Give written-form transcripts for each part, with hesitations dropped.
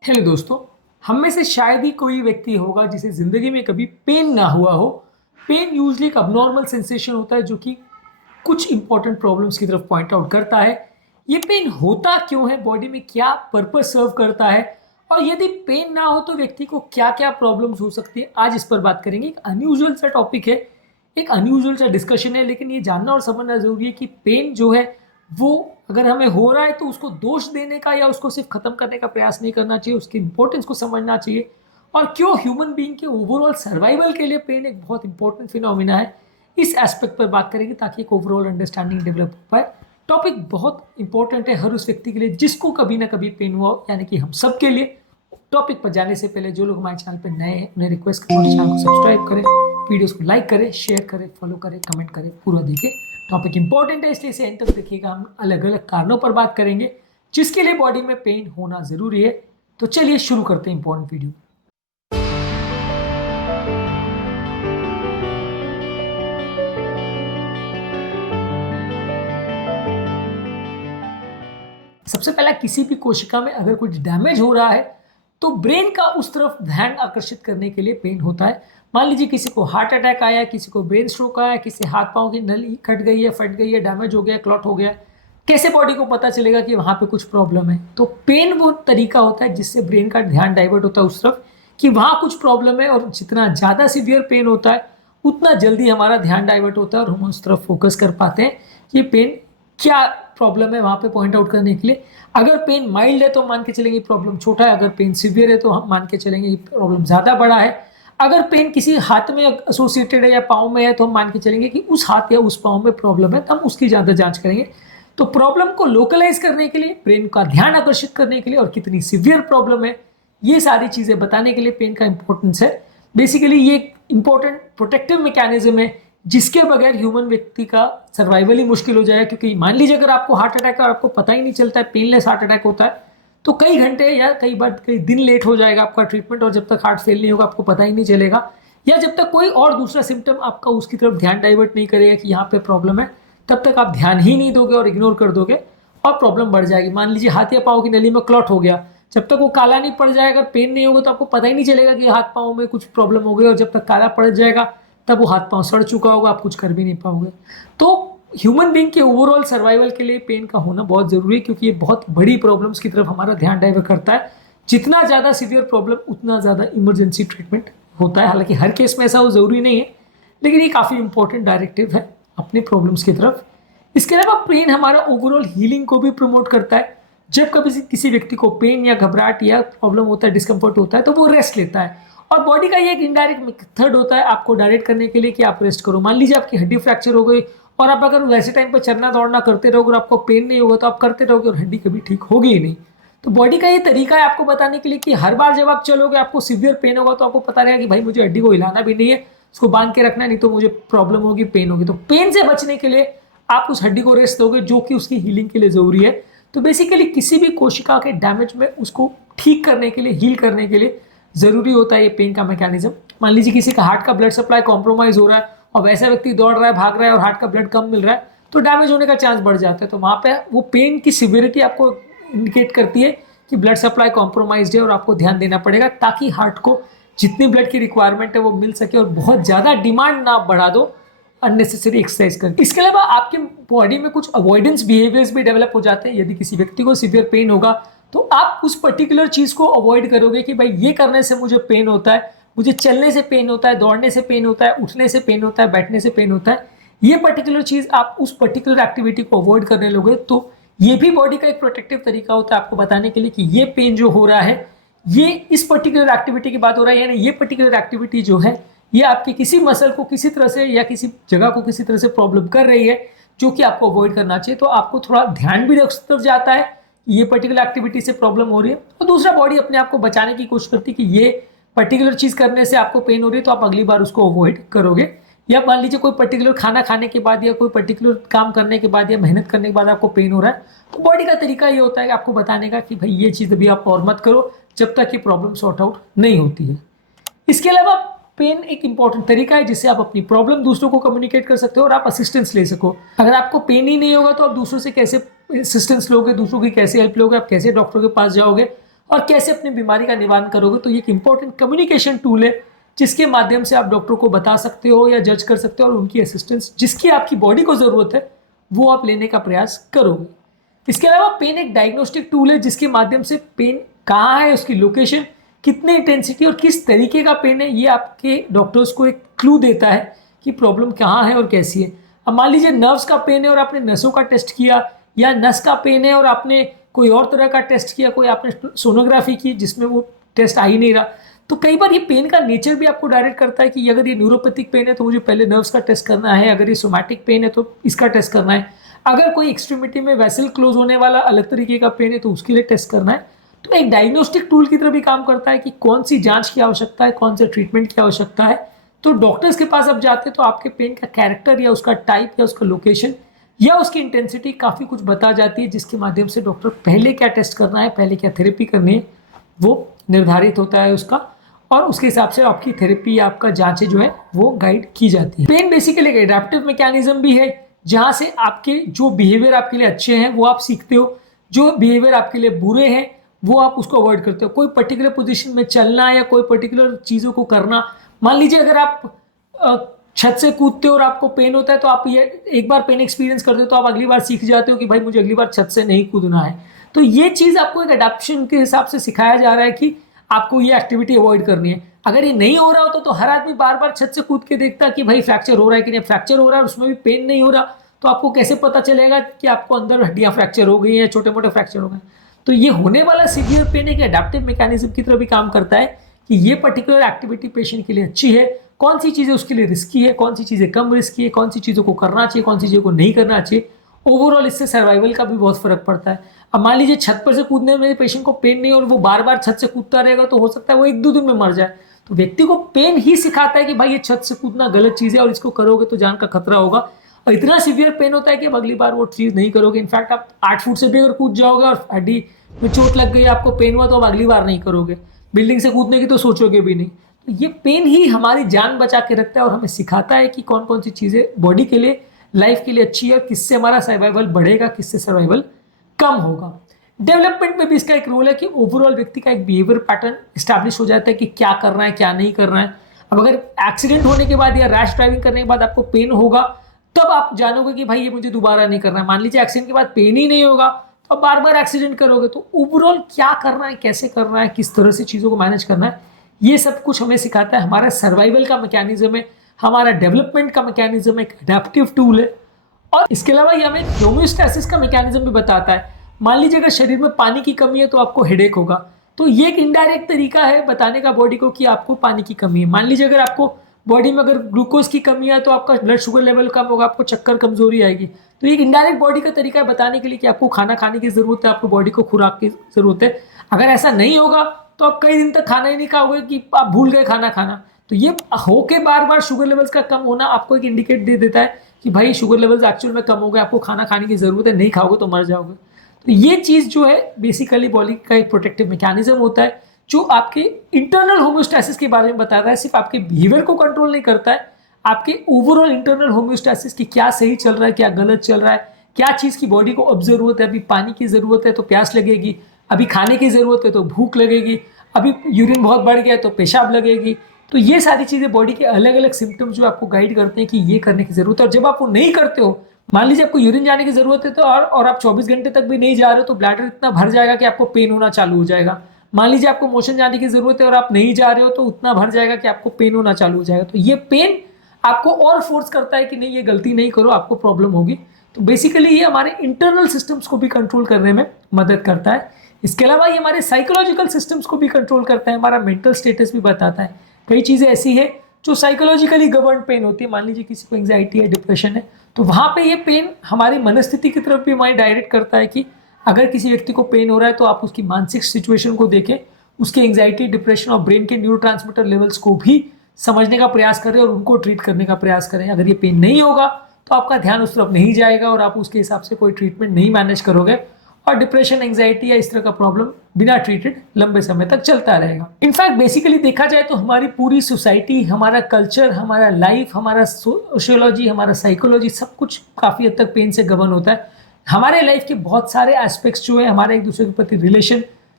Hello दोस्तों। हम में से शायद ही कोई व्यक्ति होगा जिसे जिंदगी में कभी पेन ना हुआ हो। पेन यूजली एक अबनॉर्मल सेंसेशन होता है जो कि कुछ इंपॉर्टेंट प्रॉब्लम्स की तरफ पॉइंट आउट करता है। ये पेन होता क्यों है, बॉडी में क्या पर्पस सर्व करता है, और यदि पेन ना हो तो व्यक्ति को क्या क्या प्रॉब्लम्स हो सकती है, आज इस पर बात करेंगे। एक अनयूजुअल सा टॉपिक है, एक अनयूजुअल सा डिस्कशन है, लेकिन ये जानना और समझना जरूरी है कि पेन जो है वो अगर हमें हो रहा है तो उसको दोष देने का या उसको सिर्फ खत्म करने का प्रयास नहीं करना चाहिए, उसकी इंपॉर्टेंस को समझना चाहिए और क्यों ह्यूमन बीइंग के ओवरऑल सर्वाइवल के लिए पेन एक बहुत इंपॉर्टेंट फिनोमिना है। इस एस्पेक्ट पर बात करेंगे ताकि एक ओवरऑल अंडरस्टैंडिंग डेवलप हो पाए। टॉपिक बहुत इंपॉर्टेंट है हर उस व्यक्ति के लिए जिसको कभी ना कभी पेन हुआ हो, यानी कि हम सब के लिए। टॉपिक पर जाने से पहले जो लोग हमारे चैनल पर नए हैं उन्हें रिक्वेस्ट करें चैनल को सब्सक्राइब करें, वीडियोस को लाइक करें, शेयर करें, फॉलो करें, कमेंट करें, पूरा देखें। टॉपिक इंपॉर्टेंट है इसलिए इसे एंड तक देखिएगा। हम अलग अलग कारणों पर बात करेंगे जिसके लिए बॉडी में पेन होना जरूरी है। तो चलिए शुरू करते हैं इंपॉर्टेंट वीडियो। सबसे पहला, किसी भी कोशिका में अगर कुछ डैमेज हो रहा है तो ब्रेन का उस तरफ ध्यान आकर्षित करने के लिए पेन होता है। मान लीजिए किसी को हार्ट अटैक आया, किसी को ब्रेन स्ट्रोक आया, किसी हाथ पांव की नली कट गई है, फट गई है, डैमेज हो गया, क्लॉट हो गया, कैसे बॉडी को पता चलेगा कि वहां पे कुछ प्रॉब्लम है? तो पेन वो तरीका होता है जिससे ब्रेन का ध्यान डाइवर्ट होता है उस तरफ कि वहां कुछ प्रॉब्लम है, और जितना ज्यादा सीवियर पेन होता है उतना जल्दी हमारा ध्यान डाइवर्ट होता है और हम उस तरफ फोकस कर पाते हैं कि पेन क्या प्रॉब्लम है वहां पे पॉइंट आउट करने के लिए। अगर पेन माइल्ड है तो मान के चलेंगे प्रॉब्लम छोटा है, अगर पेन सीवियर है तो हम मान के चलेंगे प्रॉब्लम ज्यादा बड़ा है। अगर पेन किसी हाथ में एसोसिएटेड है या पाँव में है तो हम मान के चलेंगे कि उस हाथ या उस पाँव में प्रॉब्लम है, तो हम उसकी ज्यादा जांच करेंगे। तो प्रॉब्लम को लोकलाइज करने के लिए, ब्रेन का ध्यान आकर्षित करने के लिए, और कितनी सीवियर प्रॉब्लम है ये सारी चीजें बताने के लिए पेन का इंपॉर्टेंस है। बेसिकली ये एक इंपॉर्टेंट प्रोटेक्टिव मैकेनिज्म है जिसके बगैर ह्यूमन व्यक्ति का सर्वाइवल ही मुश्किल हो जाएगा। क्योंकि मान लीजिए अगर आपको हार्ट अटैक है और आपको पता ही नहीं चलता है, पेनलेस हार्ट अटैक होता है, तो कई घंटे या कई बार कई दिन लेट हो जाएगा आपका ट्रीटमेंट, और जब तक हार्ट फेल नहीं होगा आपको पता ही नहीं चलेगा, या जब तक कोई और दूसरा सिम्टम आपका उसकी तरफ ध्यान डाइवर्ट नहीं करेगा कि यहाँ पे प्रॉब्लम है, तब तक आप ध्यान ही नहीं दोगे और इग्नोर कर दोगे और प्रॉब्लम बढ़ जाएगी। मान लीजिए हाथ या पाँव की नली में क्लॉट हो गया, जब तक वो काला नहीं पड़ जाएगा, अगर पेन नहीं होगा तो आपको पता ही नहीं चलेगा कि हाथ पाँव में कुछ प्रॉब्लम हो गई, और जब तक काला पड़ जाएगा तब वो हाथ पांव सड़ चुका होगा, आप कुछ कर भी नहीं पाओगे। तो ह्यूमन बीइंग के ओवरऑल सर्वाइवल के लिए पेन का होना बहुत जरूरी है, क्योंकि ये बहुत बड़ी प्रॉब्लम्स की तरफ हमारा ध्यान डाइवर्ट करता है। जितना ज्यादा सीवियर प्रॉब्लम उतना ज्यादा इमरजेंसी ट्रीटमेंट होता है। हालांकि हर केस में ऐसा हो जरूरी नहीं है, लेकिन ये काफी इंपॉर्टेंट डायरेक्टिव है अपने प्रॉब्लम्स की तरफ। इसके अलावा पेन हमारा ओवरऑल हीलिंग को भी प्रमोट करता है। जब कभी किसी व्यक्ति को पेन या घबराहट या प्रॉब्लम होता है, डिस्कम्फर्ट होता है, तो वो रेस्ट लेता है, और बॉडी का ये एक इनडायरेक्ट मेथड होता है आपको डायरेक्ट करने के लिए कि आप रेस्ट करो। मान लीजिए आपकी हड्डी फ्रैक्चर हो गई और आप अगर वैसे टाइम पर चलना दौड़ना करते रहोगे और आपको पेन नहीं होगा तो आप करते रहोगे और हड्डी कभी ठीक होगी ही नहीं। तो बॉडी का ये तरीका है आपको बताने के लिए कि हर बार जब आप चलोगे आपको सीवियर पेन होगा तो आपको पता रहेगा कि भाई मुझे हड्डी को हिलाना भी नहीं है, उसको बांध के रखना, नहीं तो मुझे प्रॉब्लम होगी, पेन होगी। तो पेन से बचने के लिए आप उस हड्डी को रेस्ट दोगे जो कि उसकी हीलिंग के लिए जरूरी है। तो बेसिकली किसी भी कोशिका के डैमेज में उसको ठीक करने के लिए, हील करने के लिए जरूरी होता है ये पेन का मैकेनिज्म। मान लीजिए किसी का हार्ट का ब्लड सप्लाई कॉम्प्रोमाइज हो रहा है और वैसा व्यक्ति दौड़ रहा है, भाग रहा है और हार्ट का ब्लड कम मिल रहा है, तो डैमेज होने का चांस बढ़ जाता है। तो वहां पे वो पेन की सिवियरिटी आपको इंडिकेट करती है कि ब्लड सप्लाई कॉम्प्रोमाइज है और आपको ध्यान देना पड़ेगा ताकि हार्ट को जितनी ब्लड की रिक्वायरमेंट है वो मिल सके और बहुत ज्यादा डिमांड ना बढ़ा दो अननेसेसरी एक्सरसाइज करके। इसके अलावा आपके बॉडी में कुछ अवॉइडेंस बिहेवियर्स भी डेवलप हो जाते हैं। यदि किसी व्यक्ति को सीवियर पेन होगा तो आप उस पर्टिकुलर चीज को अवॉइड करोगे कि भाई ये करने से मुझे पेन होता है, मुझे चलने से पेन होता है, दौड़ने से पेन होता है, उठने से पेन होता है, बैठने से पेन होता है। ये पर्टिकुलर चीज आप उस पर्टिकुलर एक्टिविटी को अवॉइड करने लोगे तो ये भी बॉडी का एक प्रोटेक्टिव तरीका होता है आपको बताने के लिए कि ये पेन जो हो रहा है ये इस पर्टिकुलर एक्टिविटी की बात हो रहा है, यानी ये पर्टिकुलर एक्टिविटी जो है ये आपकी किसी मसल को किसी तरह से या किसी जगह को किसी तरह से प्रॉब्लम कर रही है जो कि आपको अवॉइड करना चाहिए। तो आपको थोड़ा ध्यान भी उस तरफ जाता है ये पर्टिकुलर एक्टिविटी से प्रॉब्लम हो रही है, और दूसरा बॉडी अपने आप को बचाने की कोशिश करती है कि ये पर्टिकुलर चीज करने से आपको पेन हो रही है तो आप अगली बार उसको अवॉइड करोगे। या मान लीजिए कोई पर्टिकुलर खाना खाने के बाद या कोई पर्टिकुलर काम करने के बाद या मेहनत करने के बाद आपको पेन हो रहा है, तो बॉडी का तरीका ये होता है कि आपको बताने का कि भाई ये चीज अभी आप और मत करो जब तक ये प्रॉब्लम सॉर्ट आउट नहीं होती है। इसके अलावा पेन एक इंपॉर्टेंट तरीका है जिससे आप अपनी प्रॉब्लम दूसरों को कम्युनिकेट कर सकते हो और आप असिस्टेंस ले सको। अगर आपको पेन ही नहीं होगा तो आप दूसरों से कैसे असिस्टेंस लोगे, दूसरों की कैसे हेल्प लोगे, आप कैसे डॉक्टर के पास जाओगे, और कैसे अपनी बीमारी का निवारण करोगे। तो ये एक इंपॉर्टेंट कम्युनिकेशन टूल है जिसके माध्यम से आप डॉक्टर को बता सकते हो या जज कर सकते हो, और उनकी असिस्टेंस जिसकी आपकी बॉडी को ज़रूरत है वो आप लेने का प्रयास करोगे। इसके अलावा पेन एक डायग्नोस्टिक टूल है जिसके माध्यम से पेन कहाँ है, उसकी लोकेशन, कितनी इंटेंसिटी और किस तरीके का पेन है, ये आपके डॉक्टर्स को एक क्लू देता है कि प्रॉब्लम कहाँ है और कैसी है। अब मान लीजिए नर्व्स का पेन है और आपने नसों का टेस्ट किया, या नस का पेन है और आपने कोई और तरह का टेस्ट किया, कोई आपने सोनोग्राफी की जिसमें वो टेस्ट आ ही नहीं रहा। तो कई बार ये पेन का नेचर भी आपको डायरेक्ट करता है कि अगर ये न्यूरोपैथिक पेन है तो मुझे पहले नर्व्स का टेस्ट करना है, अगर ये सोमैटिक पेन है तो इसका टेस्ट करना है, अगर कोई एक्सट्रीमिटी में वेसल क्लोज होने वाला अलग तरीके का पेन है तो उसके लिए टेस्ट करना है। तो एक डायग्नोस्टिक टूल की तरह भी काम करता है कि कौन सी जांच की आवश्यकता है, कौन से ट्रीटमेंट की आवश्यकता है। तो डॉक्टर्स के पास अब जाते हैं तो आपके पेन का कैरेक्टर या उसका टाइप या उसका लोकेशन या उसकी इंटेंसिटी काफ़ी कुछ बता जाती है, जिसके माध्यम से डॉक्टर पहले क्या टेस्ट करना है, पहले क्या थेरेपी करनी है वो निर्धारित होता है उसका, और उसके हिसाब से आपकी थेरेपी या आपका जांचें जो है वो गाइड की जाती है। पेन बेसिकली एक एडेप्टिव मैकेनिज्म भी है जहाँ से आपके जो बिहेवियर आपके लिए अच्छे हैं वो आप सीखते हो, जो बिहेवियर आपके लिए बुरे हैं वो आप उसको अवॉइड करते हो। कोई पर्टिकुलर पोजीशन में चलना या कोई पर्टिकुलर चीज़ों को करना, मान लीजिए अगर आप छत से कूदते हो और आपको पेन होता है तो आप ये एक बार पेन एक्सपीरियंस करते हो तो आप अगली बार सीख जाते हो कि भाई मुझे अगली बार छत से नहीं कूदना है। तो ये चीज़ आपको एक अडेप्शन के हिसाब से सिखाया जा रहा है कि आपको ये एक्टिविटी अवॉइड करनी है। अगर ये नहीं हो रहा हो तो हर आदमी बार बार छत से कूद के देखता कि भाई फ्रैक्चर हो रहा है कि नहीं, फ्रैक्चर हो रहा है उसमें भी पेन नहीं हो रहा, तो आपको कैसे पता चलेगा कि आपको अंदर हड्डियां फ्रैक्चर हो गई हैं, छोटे मोटे फ्रैक्चर हो गए। तो ये होने वाला सीवियर पेन एक एडेप्टिव मैकेनिज्म की तरह भी काम करता है कि ये पर्टिकुलर एक्टिविटी पेशेंट के लिए अच्छी है, कौन सी चीज़ें उसके लिए रिस्की है, कौन सी चीज़ें कम रिस्की है, कौन सी चीज़ों को करना चाहिए, कौन सी चीज़ों को नहीं करना चाहिए। ओवरऑल इससे सर्वाइवल का भी बहुत फर्क पड़ता है। अब मान लीजिए छत पर से कूदने में पेशेंट को पेन नहीं और वो बार बार छत से कूदता रहेगा तो हो सकता है वो 1-2 दिन में मर जाए। तो व्यक्ति को पेन ही सिखाता है कि भाई ये छत से कूदना गलत चीज़ है और इसको करोगे तो जान का खतरा होगा, और इतना सीवियर पेन होता है कि अब अगली बार वो चीज़ नहीं करोगे। इनफैक्ट आप 8 फुट से भी अगर कूद जाओगे और हड्डी में चोट लग गई, आपको पेन हुआ, तो अब अगली बार नहीं करोगे। बिल्डिंग से कूदने की तो सोचोगे भी नहीं। तो ये पेन ही हमारी जान बचा के रखता है और हमें सिखाता है कि कौन कौन सी चीज़ें बॉडी के लिए, लाइफ के लिए अच्छी है, किससे हमारा सर्वाइवल बढ़ेगा, किससे सर्वाइवल कम होगा। डेवलपमेंट में भी इसका एक रोल है कि ओवरऑल व्यक्ति का एक बिहेवियर पैटर्न स्टैब्लिश हो जाता है कि क्या करना है, क्या नहीं करना है। अब अगर एक्सीडेंट होने के बाद या रैश ड्राइविंग करने के बाद आपको पेन होगा, तब आप जानोगे कि भाई ये मुझे दोबारा नहीं करना है। मान लीजिए एक्सीडेंट के बाद पेन ही नहीं होगा तो आप बार बार एक्सीडेंट करोगे। तो ओवरऑल क्या करना है, कैसे करना है, किस तरह से चीज़ों को मैनेज करना है, ये सब कुछ हमें सिखाता है। हमारा सर्वाइवल का मैकेनिज्म है, हमारा डेवलपमेंट का मैकेनिज्म एक एडेप्टिव टूल है, और इसके अलावा ये हमें होम्योस्टैसिस का मैकेनिज्म भी बताता है। मान लीजिए अगर शरीर में पानी की कमी है तो आपको हेडेक होगा, तो ये एक इनडायरेक्ट तरीका है बताने का बॉडी को कि आपको पानी की कमी है। मान लीजिए अगर आपको बॉडी में अगर ग्लूकोज की कमी है तो आपका ब्लड शुगर लेवल कम होगा, आपको चक्कर, कमजोरी आएगी। तो ये एक इनडायरेक्ट बॉडी का तरीका है बताने के लिए कि आपको खाना खाने की जरूरत है, आपको बॉडी को खुराक की जरूरत है। अगर ऐसा नहीं होगा तो आप कई दिन तक खाना ही नहीं खाओगे कि आप भूल गए खाना खाना। तो ये होके बार बार शुगर लेवल्स का कम होना आपको एक इंडिकेट दे देता है कि भाई शुगर लेवल्स एक्चुअल में कम हो गए, आपको खाना खाने की जरूरत है, नहीं खाओगे तो मर जाओगे। तो ये चीज़ जो है बेसिकली बॉडी का एक प्रोटेक्टिव मैकेनिज्म होता है जो आपके इंटरनल होम्योस्टैसिस के बारे में बताता है। सिर्फ आपके बिहेवियर को कंट्रोल नहीं करता है, आपके ओवरऑल इंटरनल होम्योस्टैसिस की क्या सही चल रहा है, क्या गलत चल रहा है, क्या चीज़ की बॉडी को अब जरूरत है। अभी पानी की ज़रूरत है तो प्यास लगेगी, अभी खाने की ज़रूरत है तो भूख लगेगी, अभी यूरिन बहुत बढ़ गया है तो पेशाब लगेगी। तो ये सारी चीज़ें बॉडी के अलग अलग सिम्टम्स जो आपको गाइड करते हैं कि ये करने की ज़रूरत है। और जब आप वो नहीं करते हो, मान लीजिए आपको यूरिन जाने की ज़रूरत है तो और आप 24 घंटे तक भी नहीं जा रहे हो तो ब्लैडर इतना भर जाएगा कि आपको पेन होना चालू हो जाएगा। मान लीजिए आपको मोशन जाने की ज़रूरत है और आप नहीं जा रहे हो तो उतना भर जाएगा कि आपको पेन होना चालू हो जाएगा। तो ये पेन आपको और फोर्स करता है कि नहीं ये गलती नहीं करो, आपको प्रॉब्लम होगी। तो बेसिकली ये हमारे इंटरनल सिस्टम्स को भी कंट्रोल करने में मदद करता है। इसके अलावा ये हमारे साइकोलॉजिकल सिस्टम्स को भी कंट्रोल करता है, हमारा मेंटल स्टेटस भी बताता है। कई चीज़ें ऐसी है जो साइकोलॉजिकली गवर्न पेन होती है। मान लीजिए किसी को एंग्जाइटी है, डिप्रेशन है, तो वहाँ पे ये पेन हमारी मनस्थिति की तरफ भी हमारी डायरेक्ट करता है कि अगर किसी व्यक्ति को पेन हो रहा है तो आप उसकी मानसिक सिचुएशन को देखें, उसके एंग्जाइटी, डिप्रेशन और ब्रेन के न्यूरोट्रांसमीटर लेवल्स को भी समझने का प्रयास करें और उनको ट्रीट करने का प्रयास करें। अगर ये पेन नहीं होगा तो आपका ध्यान उस तरफ नहीं जाएगा और आप उसके हिसाब से कोई ट्रीटमेंट नहीं मैनेज करोगे, और डिप्रेशन, एंग्जाइटी या इस तरह का प्रॉब्लम बिना ट्रीटेड लंबे समय तक चलता रहेगा। इनफैक्ट बेसिकली देखा जाए तो हमारी पूरी सोसाइटी, हमारा कल्चर, हमारा लाइफ, हमारा सोशियोलॉजी, हमारा साइकोलॉजी, सब कुछ काफ़ी हद तक पेन से गवर्न होता है। हमारे लाइफ के बहुत सारे एस्पेक्ट्स जो है, हमारे एक दूसरे के प्रति रिलेशन,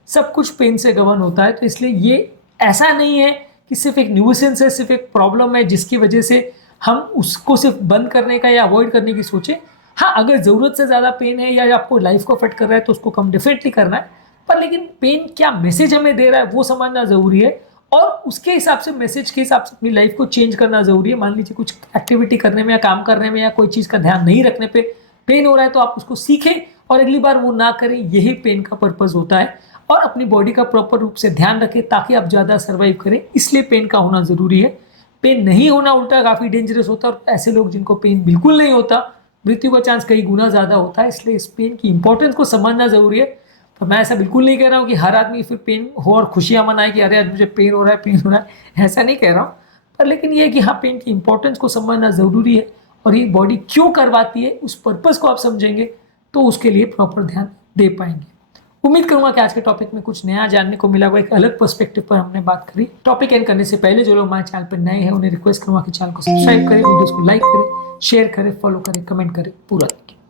सब कुछ पेन से गवर्न होता है। तो इसलिए ये ऐसा नहीं है कि सिर्फ एक न्यूसेंस है, सिर्फ एक प्रॉब्लम है जिसकी वजह से हम उसको सिर्फ बंद करने का या अवॉइड करने की सोचें। हाँ, अगर ज़रूरत से ज़्यादा पेन है या आपको लाइफ को अफेक्ट कर रहा है तो उसको कम डेफिनेटली करना है, पर लेकिन पेन क्या मैसेज हमें दे रहा है वो समझना ज़रूरी है, और उसके हिसाब से, मैसेज के हिसाब से अपनी लाइफ को चेंज करना ज़रूरी है। मान लीजिए कुछ एक्टिविटी करने में या काम करने में या कोई चीज़ का ध्यान नहीं रखने पे पेन हो रहा है, तो आप उसको सीखें और अगली बार वो ना करें। यही पेन का पर्पज़ होता है। और अपनी बॉडी का प्रॉपर रूप से ध्यान रखें ताकि आप ज़्यादा सर्वाइव करें, इसलिए पेन का होना ज़रूरी है। पेन नहीं होना उल्टा काफ़ी डेंजरस होता है, और ऐसे लोग जिनको पेन बिल्कुल नहीं होता, मृत्यु का चांस कई गुना ज़्यादा होता है। इसलिए इस पेन की इंपॉर्टेंस को समझना ज़रूरी है। तो मैं ऐसा बिल्कुल नहीं कह रहा हूँ कि हर आदमी फिर पेन हो और खुशियाँ मनाए कि अरे आज मुझे पेन हो रहा है, पेन हो रहा है, ऐसा नहीं कह रहा हूँ। पर लेकिन ये है कि हाँ, पेन की इंपॉर्टेंस को समझना ज़रूरी है, और ये बॉडी क्यों करवाती है उस पर्पज़ को आप समझेंगे तो उसके लिए प्रॉपर ध्यान दे पाएंगे। उम्मीद करूंगा कि आज के टॉपिक में कुछ नया जानने को मिला होगा, एक अलग पर्सपेक्टिव पर हमने बात करी। टॉपिक एंड करने से पहले जो लोग हमारे चैनल पर नए हैं उन्हें रिक्वेस्ट करूंगा कि चैनल को सब्सक्राइब करें, वीडियोस को लाइक करें, शेयर करें, फॉलो करें, कमेंट करें, पूरा देखें।